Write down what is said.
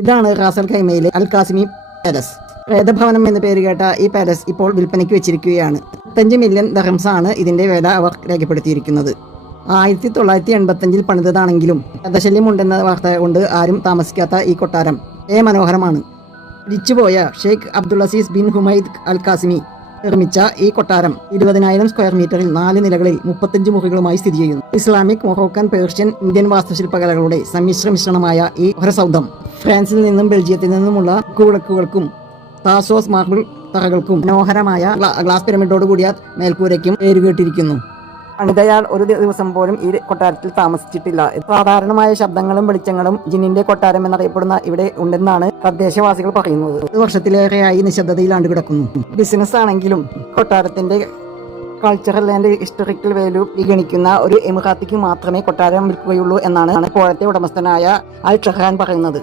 ഇതാണ് റാസൽ ഖൈമയിലെ അൽ കാസിമി പാലസ്. പ്രേതഭവനം എന്ന് പേര് കേട്ട ഈ പാലസ് ഇപ്പോൾ വിൽപ്പനയ്ക്ക് വെച്ചിരിക്കുകയാണ്. 5 മില്യൺ ദർഹംസ് ആണ് ഇതിന്റെ വില അവർ രേഖപ്പെടുത്തിയിരിക്കുന്നത്. 1985 പണിതതാണെങ്കിലും പ്രേതശല്യമുണ്ടെന്ന വാർത്ത കൊണ്ട് ആരും താമസിക്കാത്ത ഈ കൊട്ടാരം മനോഹരമാണ്. മരിച്ചുപോയ Sheikh Abdul Aziz bin Humaid Al Qasimi നിർമ്മിച്ച ഈ കൊട്ടാരം 20,000 സ്ക്വയർ മീറ്ററിൽ 4 നിലകളിൽ 35 മുറികളുമായി സ്ഥിതി ചെയ്യുന്നു. ഇസ്ലാമിക്, മൊറോക്കൻ, പേർഷ്യൻ, ഇന്ത്യൻ വാസ്തുശില്പകലകളുടെ മിശ്രണമായ ഈ ഹൊരസൗധം ഫ്രാൻസിൽ നിന്നും ബെൽജിയത്തിൽ നിന്നുമുള്ള വിളക്കുകൾക്കും താസോസ് മാർബിൾ തറകൾക്കും മനോഹരമായ ഗ്ലാസ് പിരമിഡോട് കൂടിയ മേൽക്കൂരയ്ക്കും പേരുകേട്ടിരിക്കുന്നു. പണിതയാൾ ഒരു ദിവസം പോലും ഈ കൊട്ടാരത്തിൽ താമസിച്ചിട്ടില്ല. സാധാരണമായ ശബ്ദങ്ങളും വെളിച്ചങ്ങളും ജിന്നിന്റെ കൊട്ടാരം എന്നറിയപ്പെടുന്ന ഇവിടെ ഉണ്ടെന്നാണ് തദ്ദേശവാസികൾ പറയുന്നത്. 1 വർഷത്തിലേറെയായി നിശബ്ദതയിൽ കിടക്കുന്നു. ബിസിനസ് ആണെങ്കിലും കൊട്ടാരത്തിന്റെ കൾച്ചറൽ ആൻഡ് ഹിസ്റ്റോറിക്കൽ വാല്യൂ പരിഗണിക്കുന്ന ഒരു എമിറാത്തിക്ക് മാത്രമേ കൊട്ടാരം വിൽക്കുകയുള്ളൂ എന്നാണ് ഇപ്പോഴത്തെ ഉടമസ്ഥനായ അൽ ഷഹ്റാൻ പറയുന്നത്.